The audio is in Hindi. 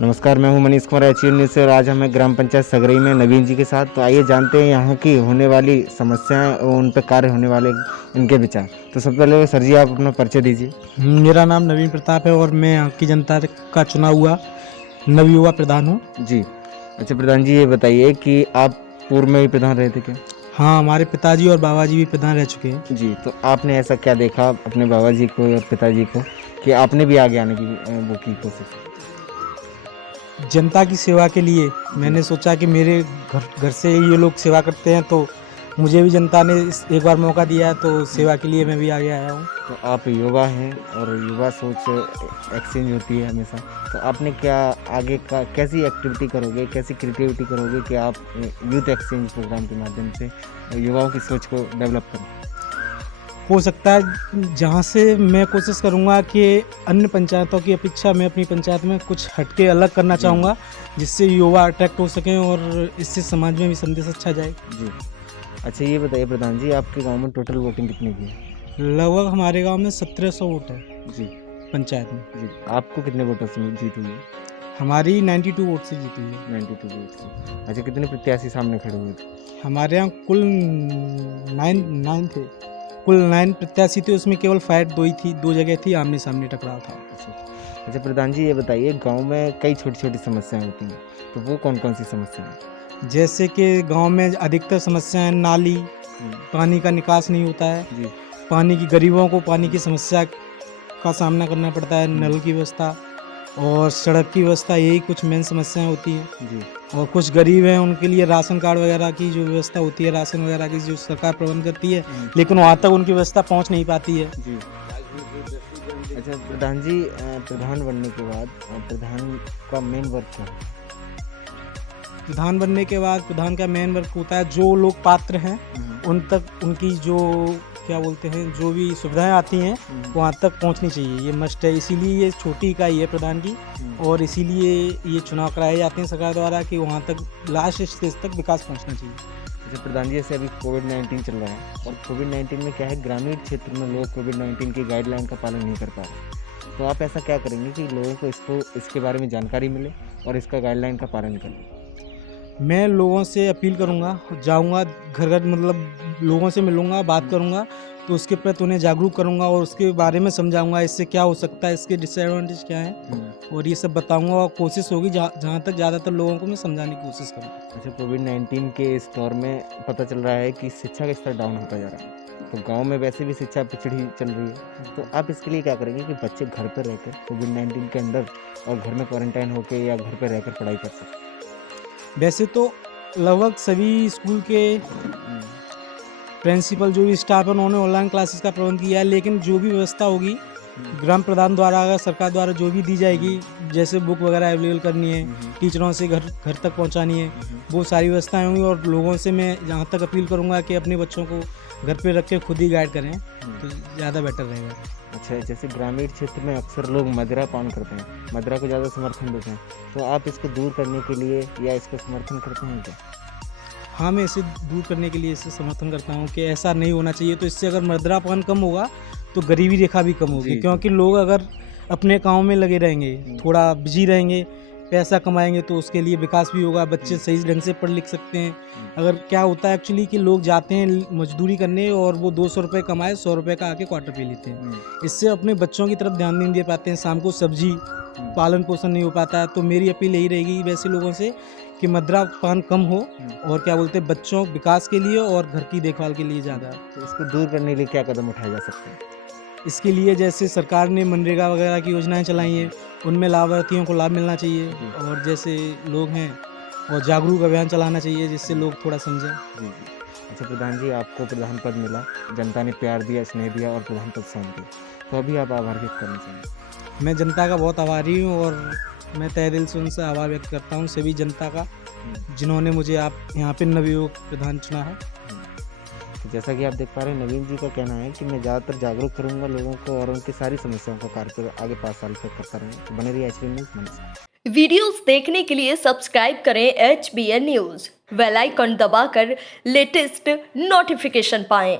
नमस्कार, मैं हूं मनीष कुमार एचपी न्यूज़ से और आज हमें ग्राम पंचायत सगरई में नवीन जी के साथ। तो आइए जानते हैं यहाँ की होने वाली समस्याएं और उन पर कार्य होने वाले इनके विचार। तो सबसे पहले सर जी आप अपना परिचय दीजिए। मेरा नाम नवीन प्रताप है और मैं यहाँ की जनता का चुना हुआ नवयुवा प्रधान हूँ। जी अच्छा प्रधान जी, ये बताइए कि आप पूर्व में भी प्रधान रहे थे क्या? हाँ, हमारे पिताजी और बाबा जी भी प्रधान रह चुके हैं। जी, तो आपने ऐसा क्या देखा अपने बाबा जी को और पिताजी को कि आपने भी आगे आने की वो की कोशिश? जनता की सेवा के लिए मैंने सोचा कि मेरे घर से ये लोग सेवा करते हैं, तो मुझे भी जनता ने एक बार मौका दिया है, तो सेवा के लिए मैं भी आगे आया हूँ। तो आप युवा हैं और युवा सोच एक्सचेंज होती है हमेशा। तो आपने क्या आगे का कैसी एक्टिविटी करोगे, कैसी क्रिएटिविटी करोगे कि आप यूथ एक्सचेंज प्रोग्राम के माध्यम से युवाओं की सोच को डेवलप करें? हो सकता है जहाँ से मैं कोशिश करूँगा कि अन्य पंचायतों की अपेक्षा मैं अपनी पंचायत में कुछ हटके अलग करना चाहूँगा, जिससे युवा अट्रैक्ट हो सकें और इससे समाज में भी संदेश अच्छा जाए। जी अच्छा, ये बताइए प्रधान जी, आपके गांव में टोटल वोटिंग कितनी की है? लगभग हमारे गांव में 1700 वोट है जी पंचायत में। जी, आपको कितने वोटों से जीत हुई है? हमारी 92 वोट से जीती है। 92 वोट से। अच्छा, कितने प्रत्याशी सामने खड़े हुए थे? हमारे यहाँ कुल 9 थे, कुल 9 प्रत्याशी थे, उसमें केवल फाइट दो जगह थी, आमने सामने टकराव था। अच्छा प्रधान जी, ये बताइए गांव में कई छोटी छोटी समस्याएं होती हैं, तो वो कौन कौन सी समस्याएं हैं? जैसे कि गांव में अधिकतर समस्याएं नाली, पानी का निकास नहीं होता है, जी पानी की गरीबों को पानी की समस्या का सामना करना पड़ता है, नल की व्यवस्था और सड़क की व्यवस्था, यही कुछ मेन समस्याएं होती हैं। जी और कुछ गरीब हैं उनके लिए राशन कार्ड वगैरह की जो व्यवस्था होती है, राशन वगैरह की जो सरकार प्रबंध करती है, लेकिन वहाँ तक उनकी व्यवस्था पहुँच नहीं पाती है। जी अच्छा प्रधान जी, प्रधान बनने के बाद प्रधान का मेन वर्क क्या है? प्रधान बनने के बाद प्रधान का मेन वर्क होता है जो लोग पात्र हैं उन तक उनकी जो क्या बोलते हैं जो भी सुविधाएं आती हैं वहाँ तक पहुँचनी चाहिए, ये मस्ट है। इसीलिए ये छोटी इकाई है प्रधान की और इसीलिए ये चुनाव कराए जाते हैं सरकार द्वारा कि वहाँ तक लास्ट स्टेज तक विकास पहुँचना चाहिए। अच्छा प्रधान जी, जैसे अभी कोविड-19 चल रहा है और कोविड-19 में क्या है, ग्रामीण क्षेत्र में लोग कोविड-19 की गाइडलाइन का पालन नहीं कर पा रहे, तो आप ऐसा क्या करेंगे कि लोगों को इसके बारे में जानकारी मिले और इसका गाइडलाइन का पालन करें? मैं लोगों से अपील करूंगा, जाऊंगा घर घर, मतलब लोगों से मिलूंगा, बात करूंगा, तो उसके प्रति उन्हें जागरूक करूंगा और उसके बारे में समझाऊंगा इससे क्या हो सकता है, इसके डिसएडवांटेज क्या हैं और ये सब बताऊंगा और कोशिश होगी जहाँ तक ज़्यादातर लोगों को मैं समझाने की कोशिश करूँगा। अच्छा, कोविड-19 के इस दौर में पता चल रहा है कि शिक्षा का स्तर डाउन होता जा रहा है, तो गांव में वैसे भी शिक्षा पिछड़ी चल रही है, तो आप इसके लिए क्या करेंगे कि बच्चे घर पर रहकर कोविड-19 के अंदर और घर में क्वारंटाइन होकर या घर पर रहकर पढ़ाई कर सकें? वैसे तो लगभग सभी स्कूल के प्रिंसिपल जो भी स्टाफ है उन्होंने ऑनलाइन क्लासेस का प्रबंध किया है, लेकिन जो भी व्यवस्था होगी ग्राम प्रधान द्वारा, अगर सरकार द्वारा जो भी दी जाएगी, जैसे बुक वगैरह अवेलेबल करनी है, टीचरों से घर तक पहुंचानी है, वो सारी व्यवस्थाएं होंगी और लोगों से मैं जहां तक अपील करूंगा कि अपने बच्चों को घर पे रख के खुद ही गाइड करें तो ज़्यादा बेटर रहेगा। अच्छा, जैसे ग्रामीण क्षेत्र में अक्सर लोग मदिरा पान करते हैं, मदिरा को ज़्यादा समर्थन देते हैं, तो आप इसको दूर करने के लिए या इसका समर्थन करते हैं क्या? हाँ, मैं इसे दूर करने के लिए इसे समर्थन करता हूँ कि ऐसा नहीं होना चाहिए। तो इससे अगर मदिरापान कम होगा तो गरीबी रेखा भी कम होगी, क्योंकि लोग अगर अपने काम में लगे रहेंगे, थोड़ा बिजी रहेंगे, पैसा कमाएंगे तो उसके लिए विकास भी होगा, बच्चे सही ढंग से पढ़ लिख सकते हैं। अगर क्या होता है एक्चुअली कि लोग जाते हैं मजदूरी करने और वो 200 रुपये कमाए 100 रुपये का आके क्वार्टर पी लेते हैं, इससे अपने बच्चों की तरफ ध्यान नहीं दे पाते हैं, शाम को सब्जी पालन पोषण नहीं हो पाता है। तो मेरी अपील यही रहेगी वैसे लोगों से कि मदिरापान कम हो और क्या बोलते हैं बच्चों विकास के लिए और घर की देखभाल के लिए ज़्यादा। तो इसको दूर करने के लिए क्या कदम उठाए जा सकते हैं? इसके लिए जैसे सरकार ने मनरेगा वगैरह की योजनाएं चलाई हैं, उनमें लाभार्थियों को लाभ मिलना चाहिए और जैसे लोग हैं और जागरूक अभियान चलाना चाहिए जिससे लोग थोड़ा समझें। जी जी अच्छा प्रधान जी, आपको प्रधान पद मिला, जनता ने प्यार दिया, स्नेह दिया और प्रधान पद सौंप दिया, तो अभी आप आभार व्यक्त करना चाहिए? मैं जनता का बहुत आभारी हूँ और मैं तहे दिल से उनसे आभार व्यक्त करता हूँ, सभी जनता का जिन्होंने मुझे आप यहाँ पे नवयुवक प्रधान चुना है। तो जैसा कि आप देख पा रहे हैं, नवीन जी का कहना है कि मैं ज़्यादातर जागरूक करूंगा लोगों को और उनकी सारी समस्याओं का कार्य आगे 5 साल तक करता रहूँगा। तो बने रहिए एचबी न्यूज़ मनीष। वीडियोस देखने के लिए सब्सक्राइब करें HBN न्यूज़, बेल आइकन दबाकर लेटेस्ट नोटिफिकेशन पाएं।